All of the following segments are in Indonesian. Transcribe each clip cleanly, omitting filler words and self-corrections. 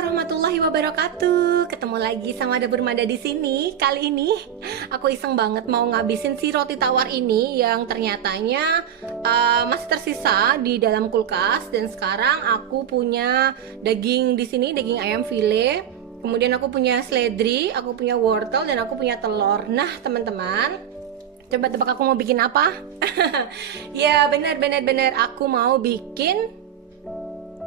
warahmatullahi wabarakatuh. Ketemu lagi sama Dapur Manda di sini. Kali ini aku iseng banget mau ngabisin si roti tawar ini yang ternyatanya masih tersisa di dalam kulkas, dan sekarang aku punya daging di sini, daging ayam file. Kemudian aku punya seledri, aku punya wortel, dan aku punya telur. Nah, teman-teman, coba tebak aku mau bikin apa? Ya, benar, aku mau bikin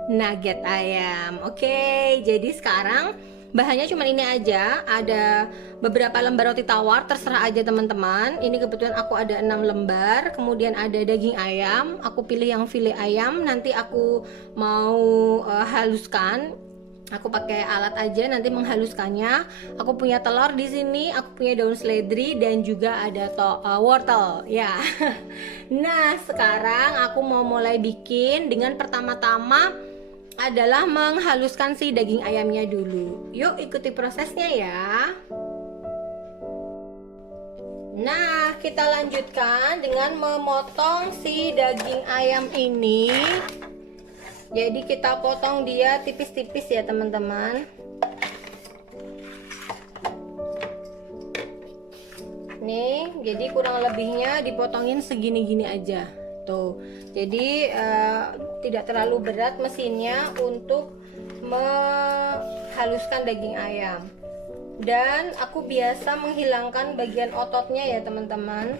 nugget ayam. Oke, jadi sekarang bahannya cuma ini aja. Ada beberapa lembar roti tawar, terserah aja teman-teman. Ini kebetulan aku ada 6 lembar. Kemudian ada daging ayam, aku pilih yang file ayam. Nanti aku mau haluskan. Aku pakai alat aja nanti menghaluskannya. Aku punya telur di sini, aku punya daun seledri, dan juga ada wortel ya. Nah, sekarang aku mau mulai bikin dengan pertama-tama adalah menghaluskan si daging ayamnya dulu. Yuk ikuti prosesnya ya. Nah, kita lanjutkan dengan memotong si daging ayam ini. Jadi kita potong dia tipis-tipis ya teman-teman. Nih, jadi kurang lebihnya dipotongin segini-gini aja. Tuh, jadi tidak terlalu berat mesinnya untuk menghaluskan daging ayam. Dan aku biasa menghilangkan bagian ototnya ya teman-teman.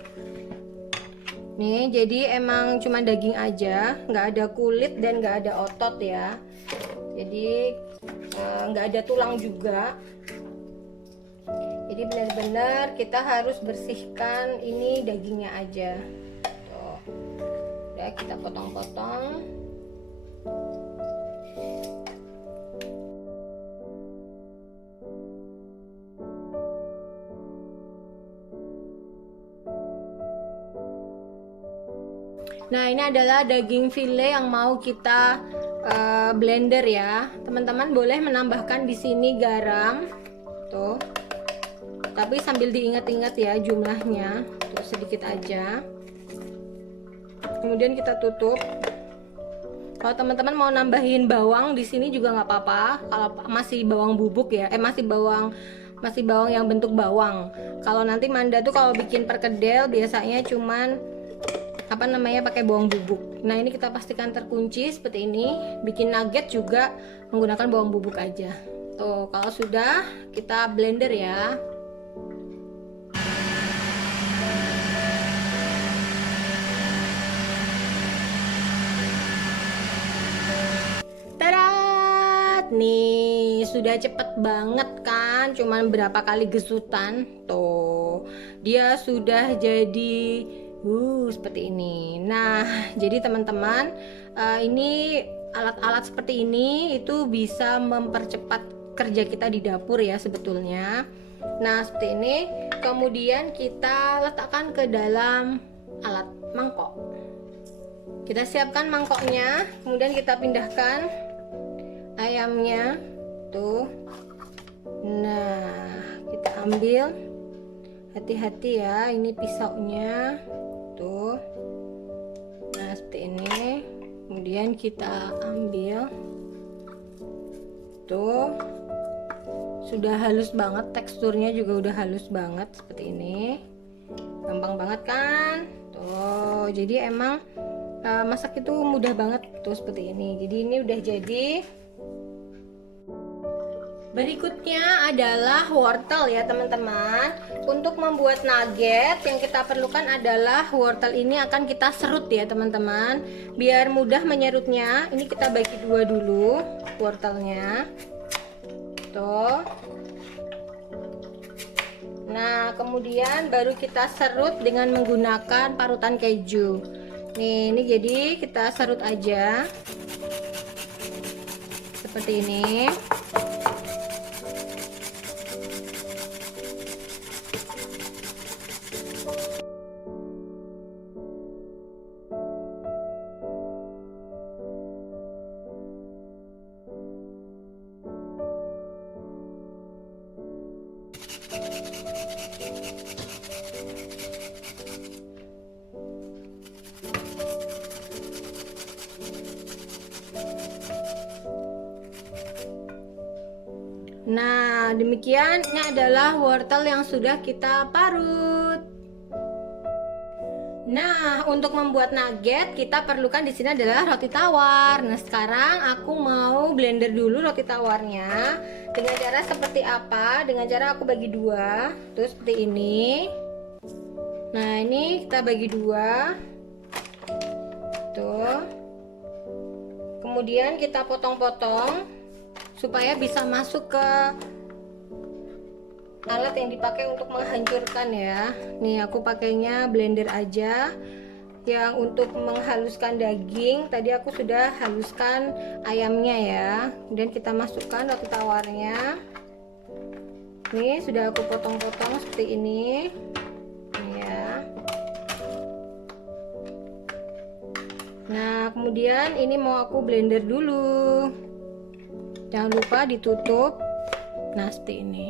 Nih, jadi emang cuma daging aja, nggak ada kulit dan nggak ada otot ya. Jadi nggak ada tulang juga. Jadi benar-benar kita harus bersihkan ini dagingnya aja. Tuh. Udah kita potong-potong. Nah, ini adalah daging file yang mau kita blender ya. Teman-teman boleh menambahkan di sini garam. Tuh. Tapi sambil diingat-ingat ya jumlahnya. Tuh, sedikit aja. Kemudian kita tutup. Kalau teman-teman mau nambahin bawang di sini juga nggak apa-apa. Kalau masih bawang bubuk ya, masih bawang yang bentuk bawang. Kalau nanti Manda tuh kalau bikin perkedel biasanya cuman pakai bawang bubuk. Nah, ini kita pastikan terkunci seperti ini. Bikin nugget juga menggunakan bawang bubuk aja. Tuh, kalau sudah kita blender ya. Tadat! Nih, sudah cepet banget kan? Cuman berapa kali gesutan. Tuh, dia sudah jadi seperti ini. Nah, jadi teman-teman, ini alat-alat seperti ini itu bisa mempercepat kerja kita di dapur ya sebetulnya. Nah, seperti ini. Kemudian kita letakkan ke dalam alat mangkok. Kita siapkan mangkoknya, kemudian kita pindahkan ayamnya. Tuh. Nah, kita ambil. Hati-hati ya, ini pisaunya. Tuh. Nah, seperti ini. Kemudian kita ambil. Tuh. Sudah halus banget, teksturnya juga udah halus banget seperti ini. Gampang banget kan? Tuh, jadi emang masak itu mudah banget tuh seperti ini. Jadi ini udah jadi. Berikutnya adalah wortel ya teman-teman. Untuk membuat nugget yang kita perlukan adalah wortel ini akan kita serut ya teman-teman. Biar mudah menyerutnya, ini kita bagi dua dulu wortelnya. Tuh. Nah, kemudian baru kita serut dengan menggunakan parutan keju. Nih, ini jadi kita serut aja. Seperti ini. Nah, demikian ini adalah wortel yang sudah kita parut. Nah, untuk membuat nugget kita perlukan di sini adalah roti tawar. Nah, sekarang aku mau blender dulu roti tawarnya. Dengan cara seperti apa? Dengan cara aku bagi dua, tuh seperti ini. Nah, ini kita bagi dua, tuh. Kemudian kita potong-potong supaya bisa masuk ke alat yang dipakai untuk menghancurkan ya. Nih aku pakainya blender aja. Yang untuk menghaluskan daging tadi aku sudah haluskan ayamnya ya. Kemudian kita masukkan roti tawarnya. Nih sudah aku potong-potong seperti ini. Nih ya. Nah kemudian ini mau aku blender dulu. Jangan lupa ditutup. Nah seperti ini.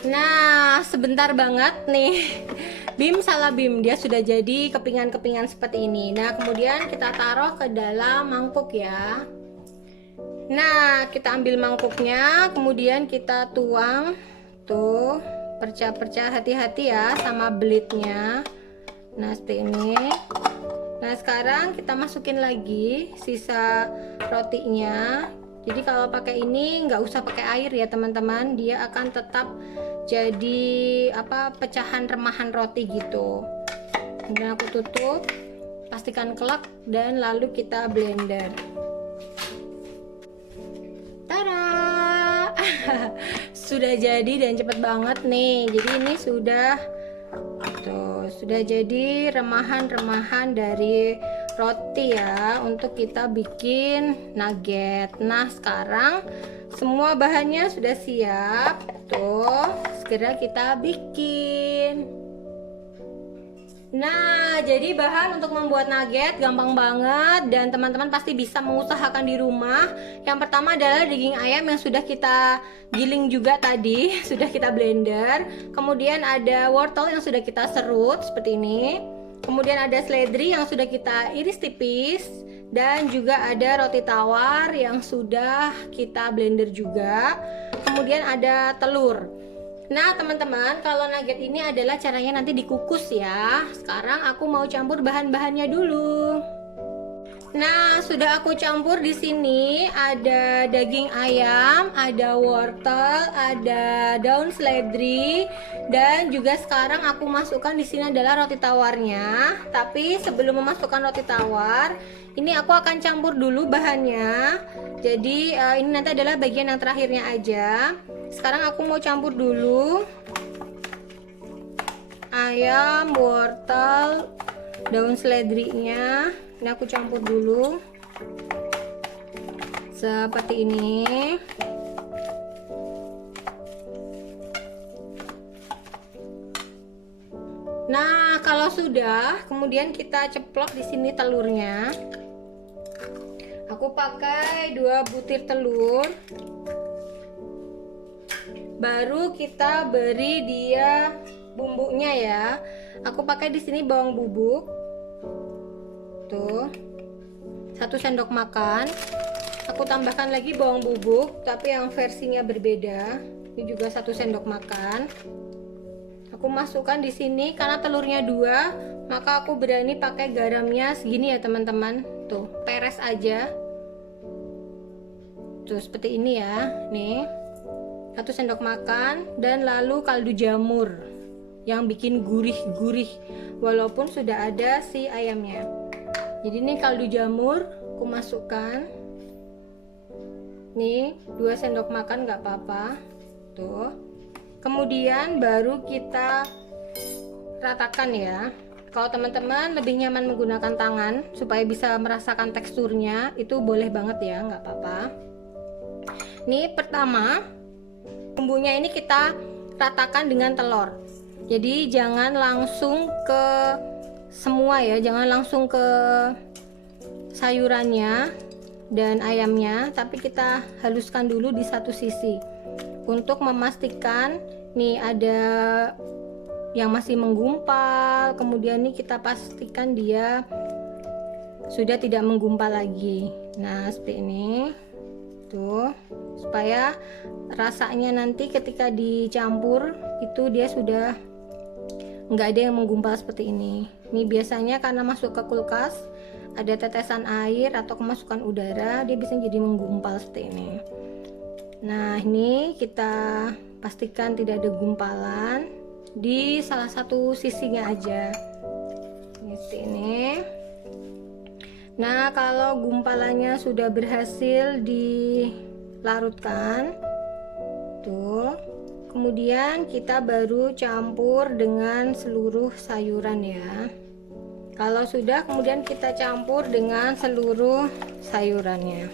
Nah sebentar banget nih Bim salah Bim, dia sudah jadi kepingan-kepingan seperti ini. Nah kemudian kita taruh ke dalam mangkuk ya. Nah kita ambil mangkuknya, kemudian kita tuang. Tuh percah-percah, hati-hati ya sama belitnya. Nah seperti ini. Nah sekarang kita masukin lagi sisa rotinya. Jadi kalau pakai ini nggak usah pakai air ya teman-teman, dia akan tetap jadi pecahan remahan roti gitu. Kemudian aku tutup, pastikan kelak dan lalu kita blender. Tada! Sudah jadi dan cepet banget nih. Jadi ini sudah jadi remahan-remahan dari roti ya untuk kita bikin nugget. Nah sekarang semua bahannya sudah siap, tuh segera kita bikin. Nah jadi bahan untuk membuat nugget gampang banget dan teman-teman pasti bisa mengusahakan di rumah. Yang pertama adalah daging ayam yang sudah kita giling juga tadi, sudah kita blender. Kemudian ada wortel yang sudah kita serut seperti ini. Kemudian ada seledri yang sudah kita iris tipis. Dan juga ada roti tawar yang sudah kita blender juga. Kemudian ada telur. Nah teman-teman, kalau nugget ini adalah caranya nanti dikukus ya. Sekarang aku mau campur bahan-bahannya dulu. Nah, sudah aku campur di sini ada daging ayam, ada wortel, ada daun seledri, dan juga sekarang aku masukkan di sini adalah roti tawarnya. Tapi sebelum memasukkan roti tawar, ini aku akan campur dulu bahannya. Jadi ini nanti adalah bagian yang terakhirnya aja. Sekarang aku mau campur dulu ayam, wortel, daun seledrinya. Ini aku campur dulu seperti ini. Nah, kalau sudah, kemudian kita ceplok di sini telurnya. Aku pakai 2 butir telur. Baru kita beri dia bumbunya ya. Aku pakai di sini bawang bubuk. Tuh. 1 sendok makan. Aku tambahkan lagi bawang bubuk, tapi yang versinya berbeda. Ini juga 1 sendok makan. Aku masukkan di sini karena telurnya 2, maka aku berani pakai garamnya segini ya teman-teman. Tuh, peres aja. Tuh seperti ini ya. Nih. 1 sendok makan dan lalu kaldu jamur yang bikin gurih-gurih walaupun sudah ada si ayamnya. Jadi ini kaldu jamur aku masukkan. Nih 2 sendok makan nggak apa-apa. Tuh. Kemudian baru kita ratakan ya. Kalau teman-teman lebih nyaman menggunakan tangan supaya bisa merasakan teksturnya, itu boleh banget ya, nggak apa-apa. Nih pertama bumbunya ini kita ratakan dengan telur. Jadi jangan langsung ke semua ya, jangan langsung ke sayurannya dan ayamnya, tapi kita haluskan dulu di satu sisi untuk memastikan nih ada yang masih menggumpal. Kemudian nih kita pastikan dia sudah tidak menggumpal lagi. Nah seperti ini. tuh, supaya rasanya nanti ketika dicampur itu dia sudah nggak ada yang menggumpal seperti ini. Ini biasanya karena masuk ke kulkas ada tetesan air atau kemasukan udara, dia bisa jadi menggumpal seperti ini. Nah, ini kita pastikan tidak ada gumpalan di salah satu sisinya aja seperti ini. Nah, kalau gumpalannya sudah berhasil dilarutkan tuh, kemudian kita baru campur dengan seluruh sayuran ya. Kalau sudah, kemudian kita campur dengan seluruh sayurannya.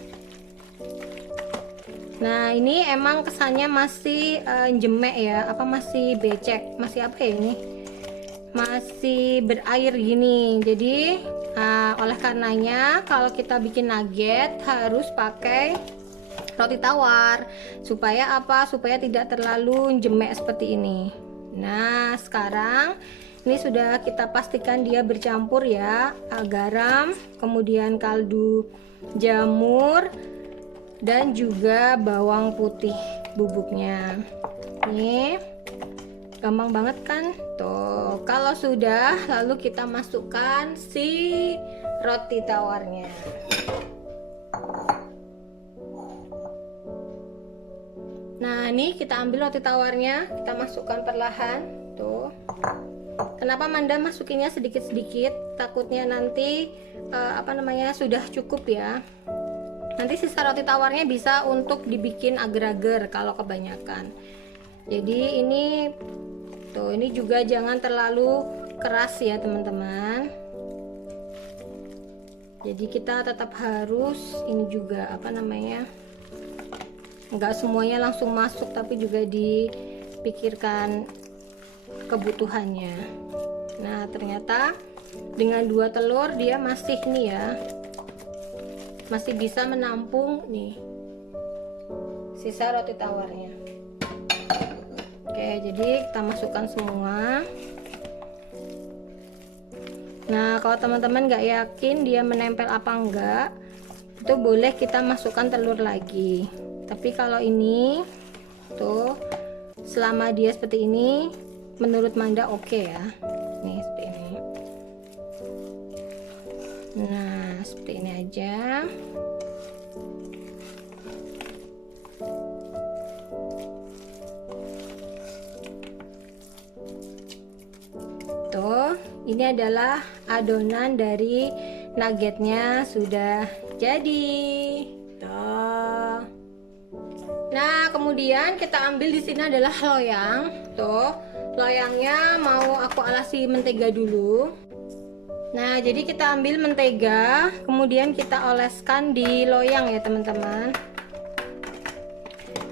Nah, ini emang kesannya masih jemek ya, masih becek, masih apa ya ini? Masih berair gini. Jadi oleh karenanya kalau kita bikin nugget harus pakai roti tawar, supaya apa? Supaya tidak terlalu jemek seperti ini. Nah, sekarang ini sudah kita pastikan dia bercampur ya, garam, kemudian kaldu jamur, dan juga bawang putih bubuknya. Ini gampang banget kan? Tuh, kalau sudah, lalu kita masukkan si roti tawarnya. Nah, ini kita ambil roti tawarnya, kita masukkan perlahan. Tuh. Kenapa Manda masukinnya sedikit-sedikit? Takutnya nanti sudah cukup ya. Nanti sisa roti tawarnya bisa untuk dibikin agar-agar kalau kebanyakan. Jadi ini juga jangan terlalu keras ya teman-teman. Jadi kita tetap harus ini juga nggak semuanya langsung masuk, tapi juga dipikirkan kebutuhannya. Nah, ternyata dengan 2 telur dia masih nih ya, masih bisa menampung nih sisa roti tawarnya. Oke, jadi kita masukkan semua. Nah, kalau teman-teman nggak yakin dia menempel apa enggak, itu boleh kita masukkan telur lagi. Tapi kalau ini tuh, selama dia seperti ini, menurut Manda oke ya. Nih seperti ini. Nah, seperti ini aja. Tuh, ini adalah adonan dari nuggetnya sudah jadi. Tuh. Nah, kemudian kita ambil di sini adalah loyang. Tuh, loyangnya mau aku alasi mentega dulu. Nah, jadi kita ambil mentega, kemudian kita oleskan di loyang ya teman-teman.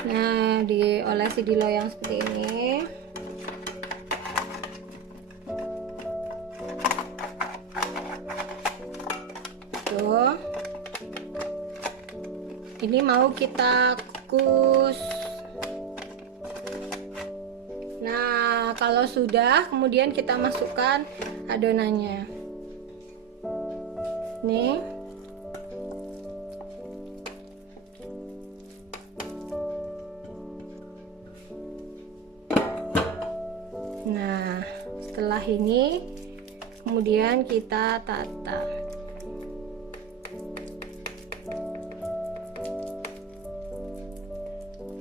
Nah, diolesi di loyang seperti ini. Tuh. Ini mau kita kukus. Nah, kalau sudah, kemudian kita masukkan adonannya. Nih. Nah, setelah ini kemudian kita tata.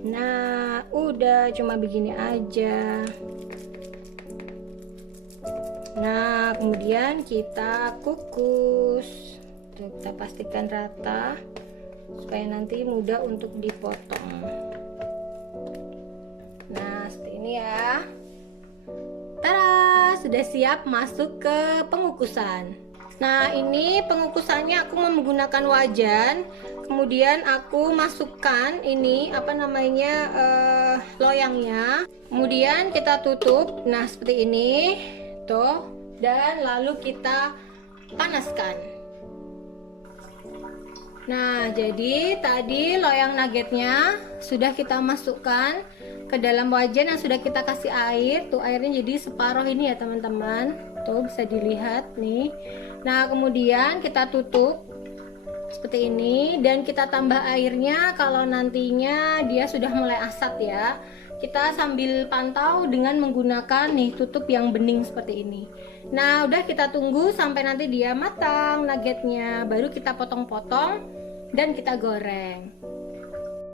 Nah, udah cuma begini aja. Nah, kemudian kita kukus. Tuh, kita pastikan rata supaya nanti mudah untuk dipotong. Nah, seperti ini ya. Tada, sudah siap masuk ke pengukusan. Nah, ini pengukusannya aku menggunakan wajan. Kemudian aku masukkan ini loyangnya. Kemudian kita tutup. Nah, seperti ini. Tuh, dan lalu kita panaskan. Nah, jadi tadi loyang nuggetnya sudah kita masukkan ke dalam wajan yang sudah kita kasih air. Tuh, airnya jadi separuh ini ya teman-teman. Tuh, bisa dilihat nih. Nah, kemudian kita tutup seperti ini, dan kita tambah airnya kalau nantinya dia sudah mulai asat ya. Kita sambil pantau dengan menggunakan nih tutup yang bening seperti ini. Nah, udah kita tunggu sampai nanti dia matang nuggetnya, baru kita potong-potong dan kita goreng.